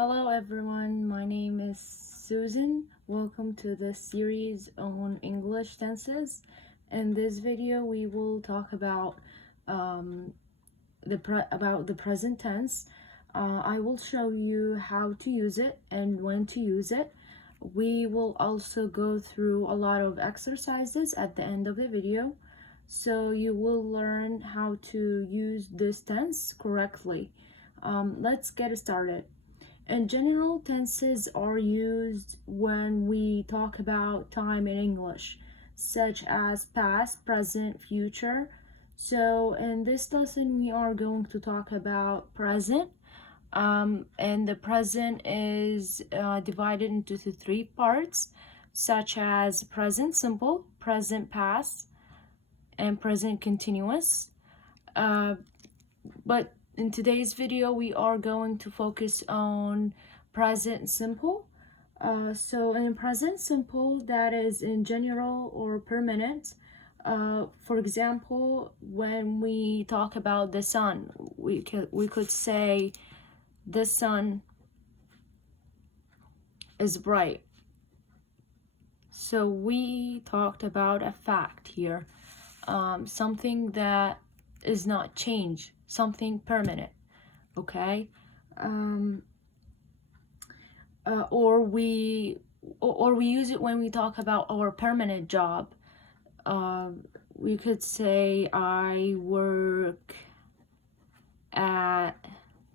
Hello everyone, my name is Susan. Welcome to the series on English tenses. In this video we will talk about the present tense. I will show you how to use it and when to use it. We will also go through a lot of exercises at the end of the video, so you will learn how to use this tense correctly. Let's get started. In general, tenses are used when we talk about time in English, such as past, present, future. So in this lesson, we are going to talk about present. And the present is divided into the three parts, such as present simple, present past, and present continuous. But in today's video, we are going to focus on present simple. So in present simple, that is in general or permanent. For example, when we talk about the sun, we could say the sun is bright. So we talked about a fact here, something that is not changed, something permanent, okay? Or we use it when we talk about our permanent job. We could say I work at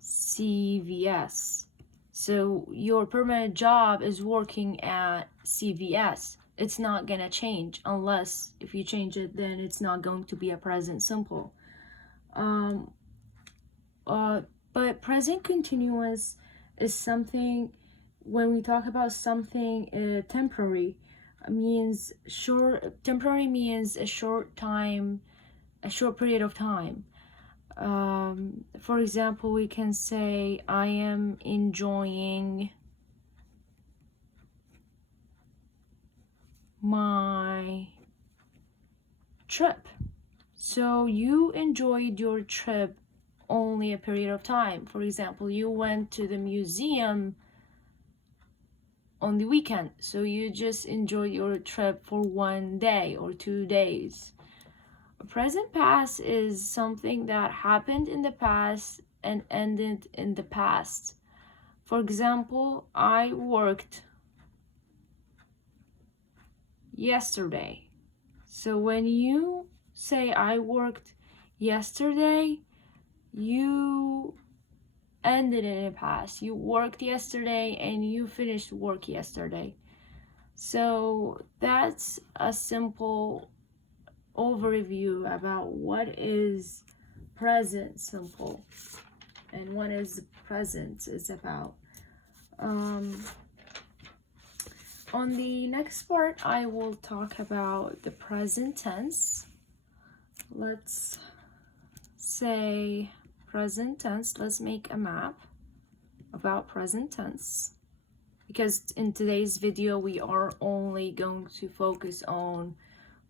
CVS. So your permanent job is working at CVS. It's not gonna change unless if you change it, then it's not going to be a present simple. But present continuous is something, when we talk about something temporary, means temporary means a short time, a short period of time. For example, we can say I am enjoying my trip. So you enjoyed your trip only a period of time. For example, you went to the museum on the weekend, so you just enjoyed your trip for 1 day or 2 days. Present past is something that happened in the past and ended in the past. For example, I worked yesterday. So when you say I worked yesterday, you ended in the past. You worked yesterday and you finished work yesterday. So that's a simple overview about what is present simple and what is present is about. On the next part, I will talk about the present tense. Let's say present tense. Let's make a map about present tense, because in today's video we are only going to focus on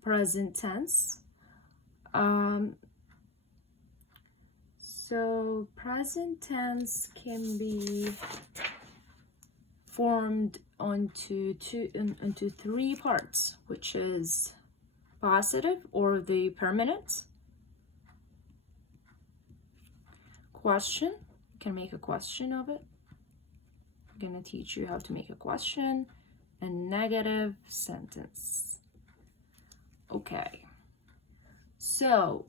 present tense. So present tense can be formed onto three parts, which is positive or the permanent, question, you can make a question of it. I'm gonna teach you how to make a question, and negative sentence. Okay, so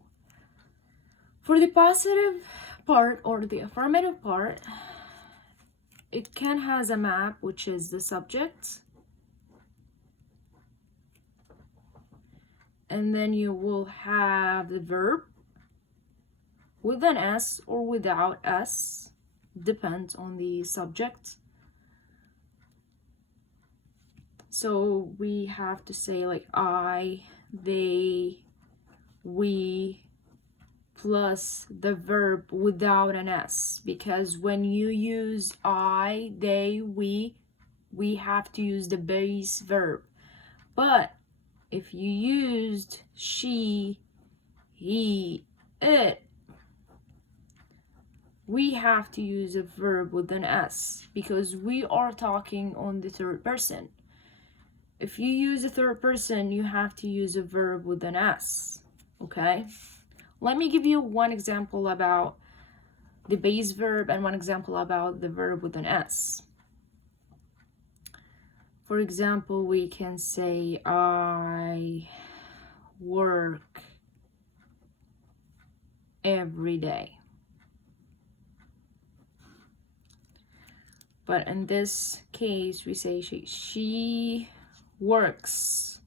for the positive part or the affirmative part, it can has a map, which is the subject, and then you will have the verb with an S or without S, depends on the subject. So we have to say like I, they, we, plus the verb without an S, because when you use I, they, we have to use the base verb. But if you used she, he, it, we have to use a verb with an S because we are talking on the third person. If you use a third person, you have to use a verb with an S, okay? Let me give you one example about the base verb and one example about the verb with an S. For example, we can say, I work every day. But in this case, we say she works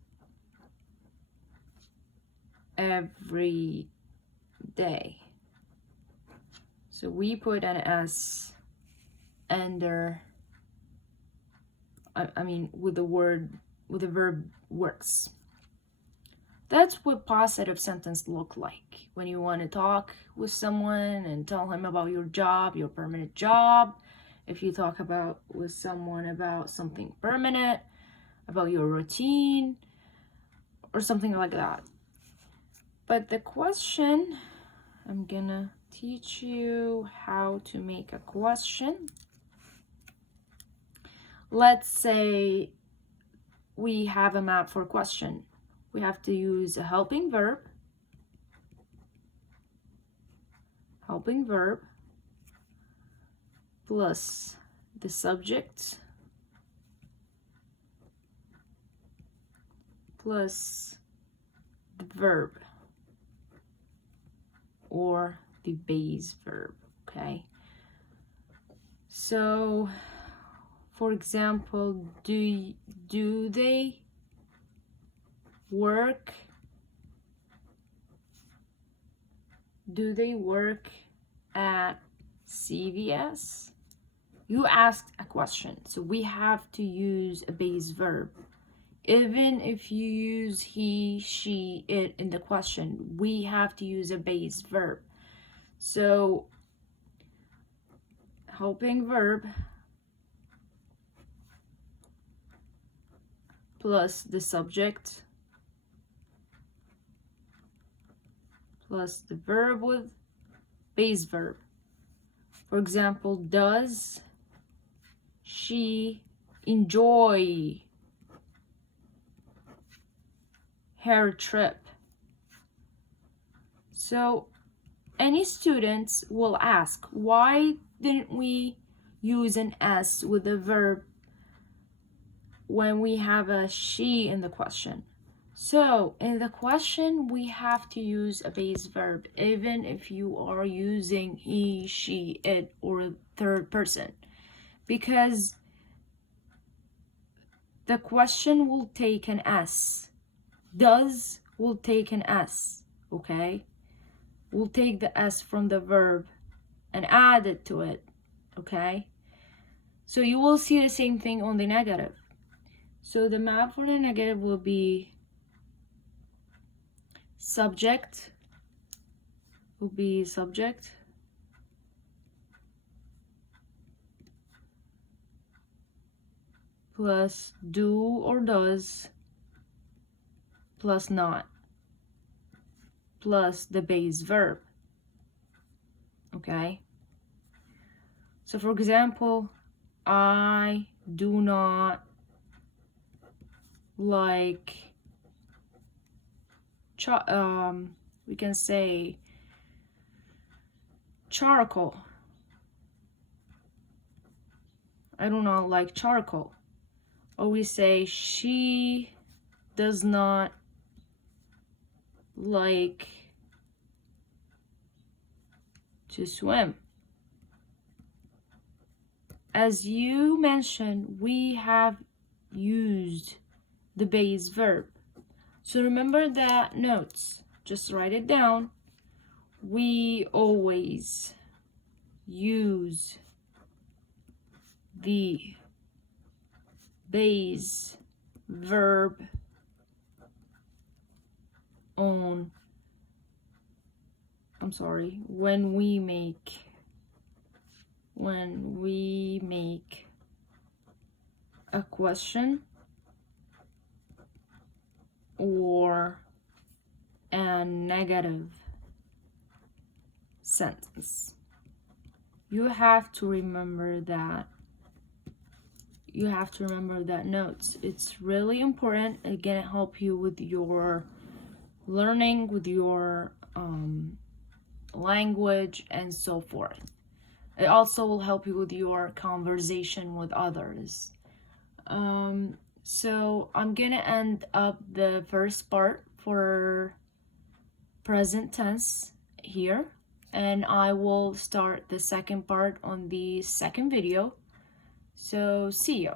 every day. So we put an S under, with the verb works. That's what positive sentence look like when you want to talk with someone and tell him about your job, your permanent job. If you talk with someone about something permanent, about your routine, or something like that. But the question, I'm gonna teach you how to make a question. Let's say we have a map for question. We have to use a helping verb, plus the subject, plus the verb, or the base verb, okay? So, for example, do they work? Do they work at CVS? You asked a question, so we have to use a base verb. Even if you use he, she, it in the question, we have to use a base verb. So, helping verb plus the subject plus the verb with base verb. For example, does she enjoy her trip? So any students will ask, why didn't we use an S with the verb when we have a she in the question? So in the question, we have to use a base verb, even if you are using he, she, it, or a third person, because the question will take an S. Does will take an S, okay? We'll take the S from the verb and add it to it, okay? So you will see the same thing on the negative. So the map for the negative will be subject, plus do or does plus not plus the base verb, okay? So for example, I do not like we can say charcoal. I do not like charcoal. Or we say she does not like to swim. As you mentioned, we have used the base verb. So remember that notes, just write it down. We always use the base verb when we make a question or a negative sentence. you have to remember that. You have to remember that notes. It's really important. Again, it help you with your learning, with your language, and so forth. It also will help you with your conversation with others. So I'm gonna end up the first part for present tense here, and I will start the second part on the second video. So see you.